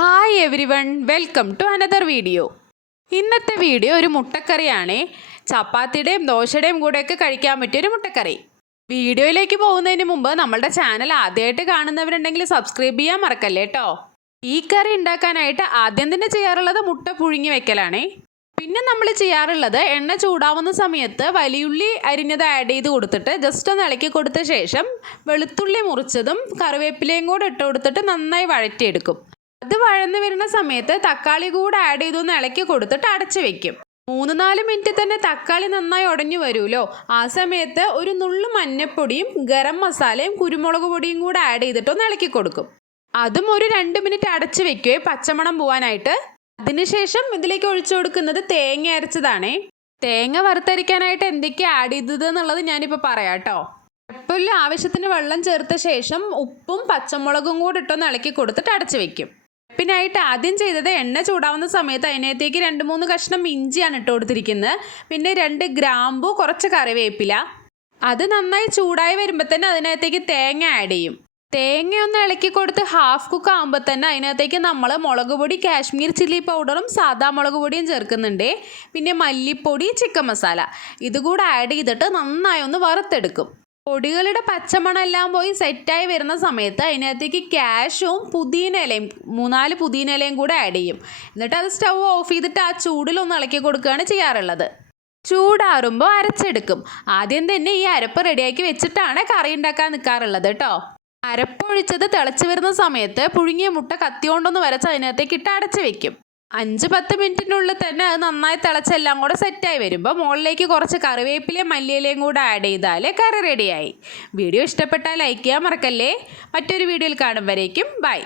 Hi everyone, welcome to another video. ഇന്നത്തെ video ഒരു മുട്ടക്കറിയാണ്. ചപ്പാത്തിയുടെയും ദോശയുടെയും കൂടെയൊക്കെ കഴിക്കാൻ പറ്റിയൊരു മുട്ടക്കറി. വീഡിയോയിലേക്ക് പോകുന്നതിന് മുമ്പ് നമ്മളുടെ ചാനൽ ആദ്യമായിട്ട് കാണുന്നവരുണ്ടെങ്കിൽ സബ്സ്ക്രൈബ് ചെയ്യാൻ മറക്കല്ലേ കേട്ടോ. ഈ കറി ഉണ്ടാക്കാനായിട്ട് ആദ്യം തന്നെ ചെയ്യാറുള്ളത് മുട്ട പുഴുങ്ങി വെക്കലാണ്. പിന്നെ നമ്മൾ ചെയ്യാറുള്ളത് എണ്ണ ചൂടാവുന്ന സമയത്ത് വലിയുള്ളി അരിഞ്ഞത് ആഡ് ചെയ്ത് കൊടുത്തിട്ട് ജസ്റ്റ് ഒന്ന് ഇളക്കി കൊടുത്ത ശേഷം വെളുത്തുള്ളി മുറിച്ചതും കറിവേപ്പിലയും കൂടെ ഇട്ട് കൊടുത്തിട്ട് നന്നായി വഴറ്റിയെടുക്കും. അത് വഴന്ന് വരുന്ന സമയത്ത് തക്കാളി കൂടെ ആഡ് ചെയ്തൊന്ന് ഇളക്കി കൊടുത്തിട്ട് അടച്ചു വെക്കും. 3-4 മിനിറ്റ് തന്നെ തക്കാളി നന്നായി ഉടഞ്ഞു വരുമല്ലോ. ആ സമയത്ത് ഒരു നുള്ളു മഞ്ഞപ്പൊടിയും ഗരം മസാലയും കുരുമുളക് പൊടിയും കൂടെ ആഡ് ചെയ്തിട്ടൊന്ന് ഇളക്കി കൊടുക്കും. അതും ഒരു 2 മിനിറ്റ് അടച്ചു വെക്കുകയെ പച്ചമണം പോവാനായിട്ട്. അതിനുശേഷം ഇതിലേക്ക് ഒഴിച്ചു കൊടുക്കുന്നത് തേങ്ങ അരച്ചതാണേ. തേങ്ങ വറുത്തരിക്കാനായിട്ട് എന്തൊക്കെയാണ് ആഡ് ചെയ്തത് എന്നുള്ളത് ഞാനിപ്പോൾ പറയാം കേട്ടോ. എപ്പോഴും ആവശ്യത്തിന് വെള്ളം ചേർത്ത ശേഷം ഉപ്പും പച്ചമുളകും കൂടെ ഇട്ടൊന്ന് ഇളക്കി കൊടുത്തിട്ട് അടച്ചു വെക്കും. പിന്നായിട്ട് ആദ്യം ചെയ്തത് എണ്ണ ചൂടാവുന്ന സമയത്ത് അതിനകത്തേക്ക് 2-3 കഷ്ണം ഇഞ്ചിയാണ് ഇട്ട് കൊടുത്തിരിക്കുന്നത്. പിന്നെ 2 ഗ്രാമ്പു, കുറച്ച് കറിവേപ്പില. അത് നന്നായി ചൂടായി വരുമ്പോൾ തന്നെ അതിനകത്തേക്ക് തേങ്ങ ആഡ് ചെയ്യും. തേങ്ങ ഒന്ന് ഇളക്കി കൊടുത്ത് ഹാഫ് കുക്ക് ആകുമ്പോൾ തന്നെ അതിനകത്തേക്ക് നമ്മൾ മുളക് പൊടി, കാശ്മീർ ചില്ലി പൗഡറും സാദാ മുളക് പൊടിയും ചേർക്കുന്നുണ്ട്. പിന്നെ മല്ലിപ്പൊടി, ചിക്കൻ മസാല ഇതുകൂടെ ആഡ് ചെയ്തിട്ട് നന്നായി ഒന്ന് വറുത്തെടുക്കും. പൊടികളുടെ പച്ചമണം എല്ലാം പോയി സെറ്റായി വരുന്ന സമയത്ത് അതിനകത്തേക്ക് കാഷ്യും പുതിനയിലയും 3-4 പുതിനയിലയും കൂടെ ആഡ് ചെയ്യും. എന്നിട്ട് അത് സ്റ്റൗ ഓഫ് ചെയ്തിട്ട് ആ ചൂടിലൊന്ന് ഇളക്കി കൊടുക്കുകയാണ് ചെയ്യാറുള്ളത്. ചൂടാറുമ്പോൾ അരച്ചെടുക്കും. ആദ്യം തന്നെ ഈ അരപ്പ് റെഡിയാക്കി വെച്ചിട്ടാണ് കറി ഉണ്ടാക്കാൻ നിൽക്കാറുള്ളത് കേട്ടോ. അരപ്പൊഴിച്ചത് തിളച്ച് വരുന്ന സമയത്ത് പുഴുങ്ങിയ മുട്ട കത്തി കൊണ്ടൊന്ന് വരച്ച് അതിനകത്തേക്ക് ഇട്ട് അടച്ച് വെക്കും. 5-10 മിനിറ്റിനുള്ളിൽ തന്നെ അത് നന്നായി തിളച്ചെല്ലാം കൂടെ സെറ്റായി വരുമ്പോൾ മുകളിലേക്ക് കുറച്ച് കറിവേപ്പിലയും മല്ലിയിലയും കൂടെ ആഡ് ചെയ്താൽ കറി റെഡിയായി. വീഡിയോ ഇഷ്ടപ്പെട്ടാൽ ലൈക്ക് ചെയ്യാൻ മറക്കല്ലേ. മറ്റൊരു വീഡിയോയിൽ കാണും വരേക്കും ബൈ.